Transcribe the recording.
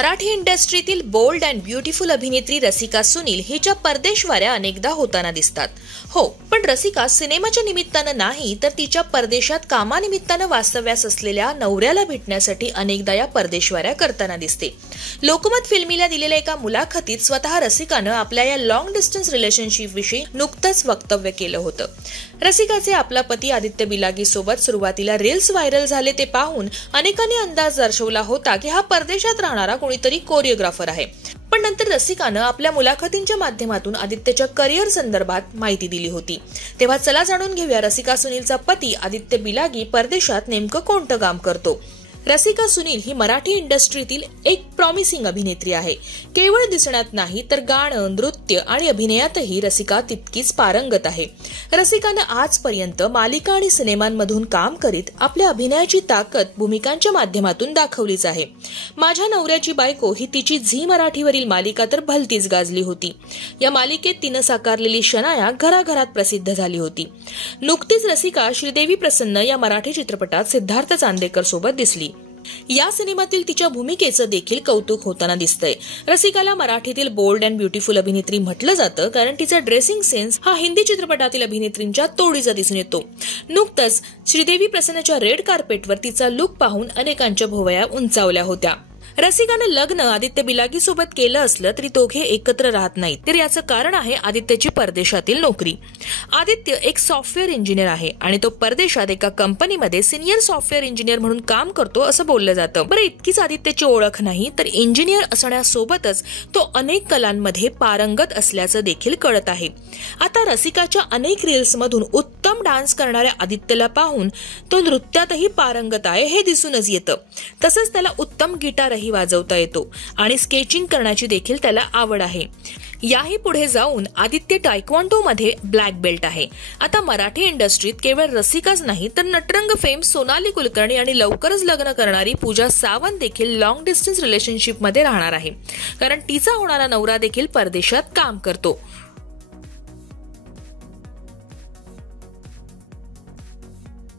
Marathi इंडस्ट्रीतील bold and beautiful अभिनेत्री रसिका सुनील हिच्या परदेशवाऱ्या अनेकदा होताना दिसतात. हो, पण रसिका सिनेमाच्या निमित्तानं नाही तर तिच्या परदेशात कामानिमित्तानं वास्तव्यास असलेल्या नवऱ्याला भेटण्यासाठी अनेकदा या परदेशवाऱ्या करताना दिसते. लोकमत फिल्मीला दिलेल्या एका मुलाखतीत स्वतः रसिकानं आपल्या या लॉंग डिस्टन्स रिलेशनशिप विषयी नुकतंच वक्तव्य केलं होतं. रसिकाचे आपला पती आदित्य बिलागी सोबत सुरुवातीला रील्स व्हायरल झाले ते पाहून अनेकांनी अंदाज दर्शवला होता की हा परदेशात राहणारा कोणीतरी कोरिओग्राफर आहे. पण नंतर रसिकानं आपल्या मुलाखतींच्या माध्यमातून आदित्यच्या करिअर संदर्भात माहिती दिली होती. तेव्हा चला जाणून घेऊया रसिका सुनीलचा पती आदित्य बिलागी परदेशात नेमकं कोणतं काम करतो. रसिका सुनील ही मराठी इंडस्ट्रीतील एक प्रॉमिसिंग अभिनेत्री आहे. केवळ दिसण्यात नाही तर गाणं, नृत्य आणि अभिनयातही रसिका तितकीच पारंगत आहे. रसिकानं आजपर्यंत मालिका आणि सिनेमांमधून काम करीत आपल्या अभिनयाची ताकद भूमिकांच्या माध्यमातून दाखवलीच आहे. माझ्या नवऱ्याची बायको ही तिची झी मराठीवरील मालिका तर भलतीच गाजली होती. या मालिकेत तिनं साकारलेली शनाया घराघरात प्रसिद्ध झाली होती. नुकतीच रसिका श्रीदेवी प्रसन्न या मराठी चित्रपटात सिद्धार्थ चांदेकर सोबत दिसली. या सिनेमातील तिच्या भूमिकेचं देखील कौतुक होताना दिसतंय. रसिकाला मराठीतील बोल्ड अँड ब्युटिफुल अभिनेत्री म्हटलं जातं कारण तिचा ड्रेसिंग सेन्स हा हिंदी चित्रपटातील अभिनेत्रींच्या तोडीचा दिसून येतो. नुकतंच श्रीदेवी प्रसन्नच्या रेड कार्पेटवर तिचा लुक पाहून अनेकांच्या भोवया उंचावल्या होत्या. रसिकानं लग्न आदित्य बिलागी सोबत केलं असलं तरी दोघे एकत्र राहत नाहीत. तर याचं कारण आहे आदित्यची परदेशातील नोकरी. आदित्य एक सॉफ्टवेअर इंजिनियर आहे आणि तो परदेशात एका कंपनीमध्ये सिनियर सॉफ्टवेअर इंजिनियर म्हणून काम करतो असं बोललं जातं. बरं, इतकीच आदित्यची ओळख नाही तर इंजिनियर असण्यासोबतच तो अनेक कलांमध्ये पारंगत असल्याचं देखील कळत आहे. आता रसिकाच्या अनेक रील्स मधून उत्तम डान्स करणाऱ्या आदित्यला पाहून तो नृत्यातही पारंगत आहे हे दिसूनच येतं. तसंच त्याला उत्तम गिटारही वाजवता येतो आणि स्केचिंग करण्याची देखील त्याला आवड आहे. याही पुढे जाऊन आदित्य टायक्वांडो मध्ये ब्लॅक बेल्ट आहे. आता मराठी इंडस्ट्रीत केवळ रसिकाच नाही तर नटरंग फेम सोनाली कुलकर्णी आणि लवकरच लग्न करणारी पूजा सावंत देखील लॉंग डिस्टन्स रिलेशनशिप मध्ये राहणार आहे कारण तिचा होणारा नवरा देखील परदेशात काम करतो.